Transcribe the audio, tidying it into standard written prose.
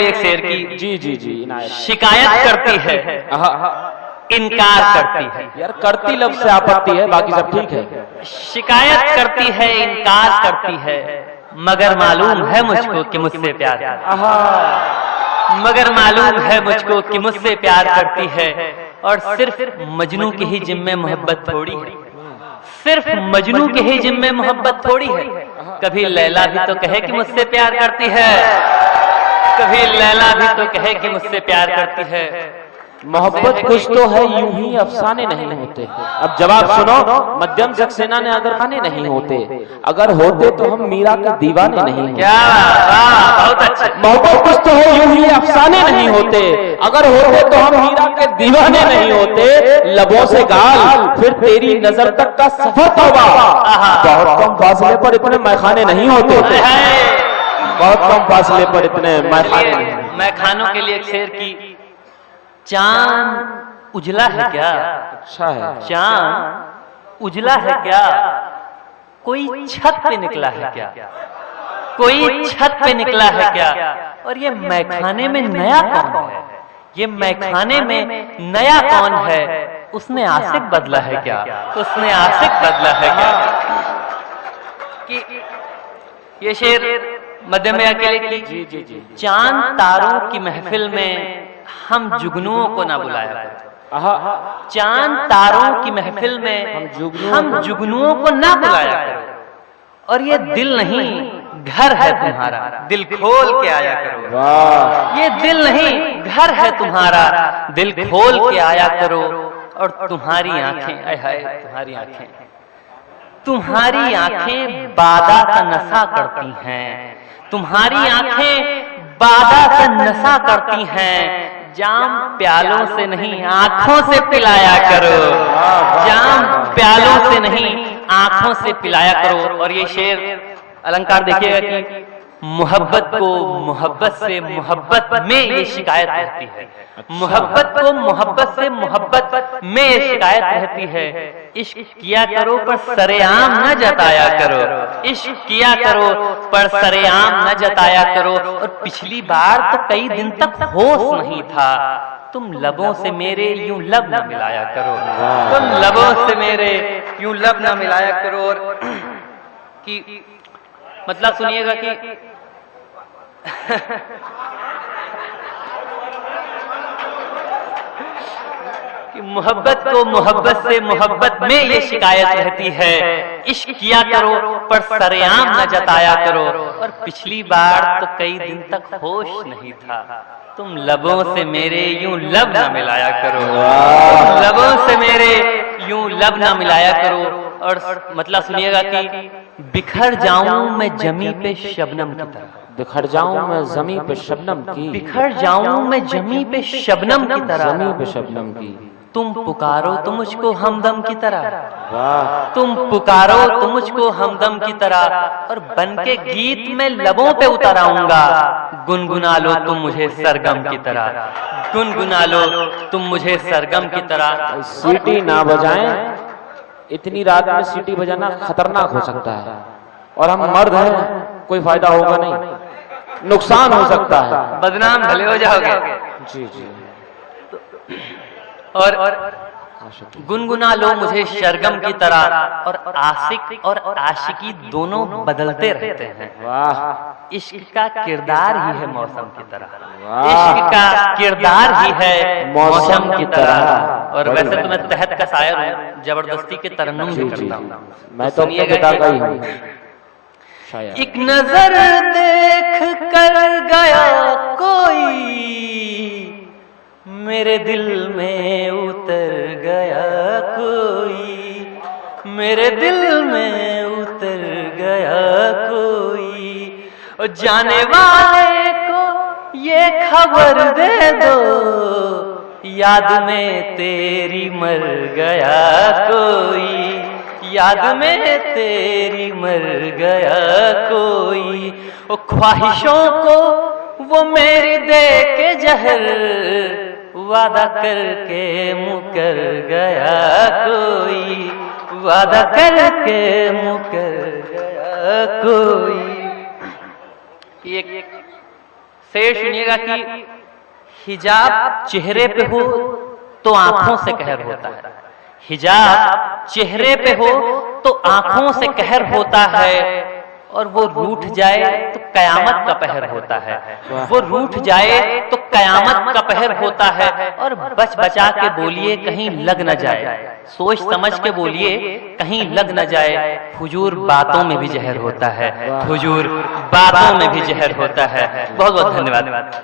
लिए एक शेर की जी जी जी शिकायत करती है, इनकार करती है। यार करती लफ्ज से आपत्ति है, बाकी सब ठीक है। शिकायत करती है, इनकार करती है, मगर मालूम है मुझको कि मुझसे प्यार, मगर मालूम है मुझको कि मुझसे प्यार करती है। और सिर्फ मजनू के ही जिम्मे मोहब्बत थोड़ी है, सिर्फ मजनू के ही जिम्मे मोहब्बत थोड़ी है। कभी लैला भी तो कहे कि मुझसे प्यार करती है, कभी लैला भी तो कहे कि मुझसे प्यार करती है। मोहब्बत कुछ तो है, यूं ही अफसाने नहीं होते। अब जवाब सुनो, मध्यम सक्सेना ने अगर खाने नहीं होते, अगर होते तो हम मीरा के दीवाने नहीं होते। क्या बहुत अच्छा। मोहब्बत कुछ तो है, यूं ही अफसाने नहीं होते, अगर होते तो हम मीरा के दीवाने नहीं होते। लबों से गाल फिर तेरी नजर तक का सफर तौबा, बहुत कम फासले पर इतने मैखाने नहीं होते, बहुत कम फासले पर इतने मैखाने नहीं। मैखानों के लिए एक शेर की, चांद उजला है क्या, अच्छा है, चांद उजला है क्या, कोई छत पे निकला है क्या, कोई छत पे निकला है क्या। और ये मैखाने में नया कौन है, ये मैखाने में नया कौन है, उसने आशिक बदला है क्या, उसने आशिक बदला है क्या। कि ये शेर मध्य में अकेले की, जी जी जी। चांद तारों की महफिल में हम जुगनुओं को ना बुलाया करो, चांद तारों की महफिल में हम जुगनुओं को ना बुलाया करो। और ये दिल नहीं घर है तुम्हारा, दिल खोल के आया करो। ये दिल नहीं घर है तुम्हारा, दिल खोल के आया करो। और तुम्हारी आंखें, आय हाय तुम्हारी आंखें, तुम्हारी आंखें बादा का नशा करती हैं, तुम्हारी आंखें बादा का नशा करती हैं। जाम प्यालों से नहीं आंखों से पिलाया करो, जाम प्यालों से नहीं आंखों से पिलाया करो। और ये शेर अलंकार देखिएगा कि मोहब्बत को मोहब्बत से मोहब्बत में ये शिकायत रहती है, मोहब्बत को मोहब्बत से मोहब्बत में ये शिकायत रहती है। इश्क किया करो पर सरेआम न जताया करो, इश्क किया करो पर सरेआम न जताया करो। और पिछली बार तो कई दिन तक होश नहीं था, तुम लबों से मेरे यूं लब न मिलाया करो, तुम लबों से मेरे यूं लब न मिलाया करो। और कि मतलब सुनिएगा कि कि मोहब्बत को मोहब्बत से मोहब्बत में ये शिकायत रहती है। इश्क किया करो पर सरेआम न जताया करो। और पिछली बार तो कई दिन तक होश नहीं था, तुम लबों से मेरे यूं लब न मिलाया करो, तुम लबों से मेरे यूं लब न मिलाया करो। और मतलब सुनिएगा कि बिखर जाऊं मैं जमी पे शबनम की तरह, बिखर जाऊं मैं जमी पे शबनम की, बिखर जाऊं मैं जमी पे शबनम की तरह, जमी पे शबनम की। तुम पुकारो तो मुझको हमदम की तरह, तुम पुकारो तो मुझको हमदम की तरह। और बन के गीत में लबों पे उतर आऊंगा, गुनगुना लो तुम मुझे सरगम की तरह, गुनगुना लो तुम मुझे सरगम की तरह। सीटी ना बजाएं, इतनी रात में सीटी बजाना खतरनाक हो सकता है, और हम मर्द हैं, कोई फायदा होगा नहीं, नुकसान हो सकता है, बदनाम भले हो जाओगे। जी जी। और गुनगुना लो मुझे शरगम की तरह। और आशिक और आशिकी दोनों बदलते रहते हैं, वाह। इश्क का किरदार ही है मौसम की तरह, इश्क का किरदार ही है मौसम की तरह। और वैसे तो मैं तहत का शायर हूँ, जबरदस्ती के तरन्नुम भी करता हूँ, मैं तो पिता का ही हूँ। एक नजर देख कर गया कोई, मेरे दिल में उतर गया कोई, मेरे दिल में उतर गया कोई। और जाने वाले को ये खबर दे दो, याद में तेरी मर गया कोई, याद में तेरी मर गया कोई। ओ ख्वाहिशों को वो मेरी दे के जहर, वादा करके मुकर गया कोई, वादा करके मुकर गया कोई। एक फिर सुनिएगा कि हिजाब चेहरे पे हो तो आंखों से कहर होता है, हिजाब चेहरे पे हो तो आंखों से कहर होता है, और वो रूठ जाए तो कयामत का पहर होता है, वो रूठ जाए तो कयामत का पहर होता है। और बच बचा के बोलिए कहीं लग न जाए, सोच समझ के बोलिए कहीं लग न जाए, हुजूर बातों में भी जहर होता है, हुजूर बातों में भी जहर होता है। बहुत बहुत धन्यवाद।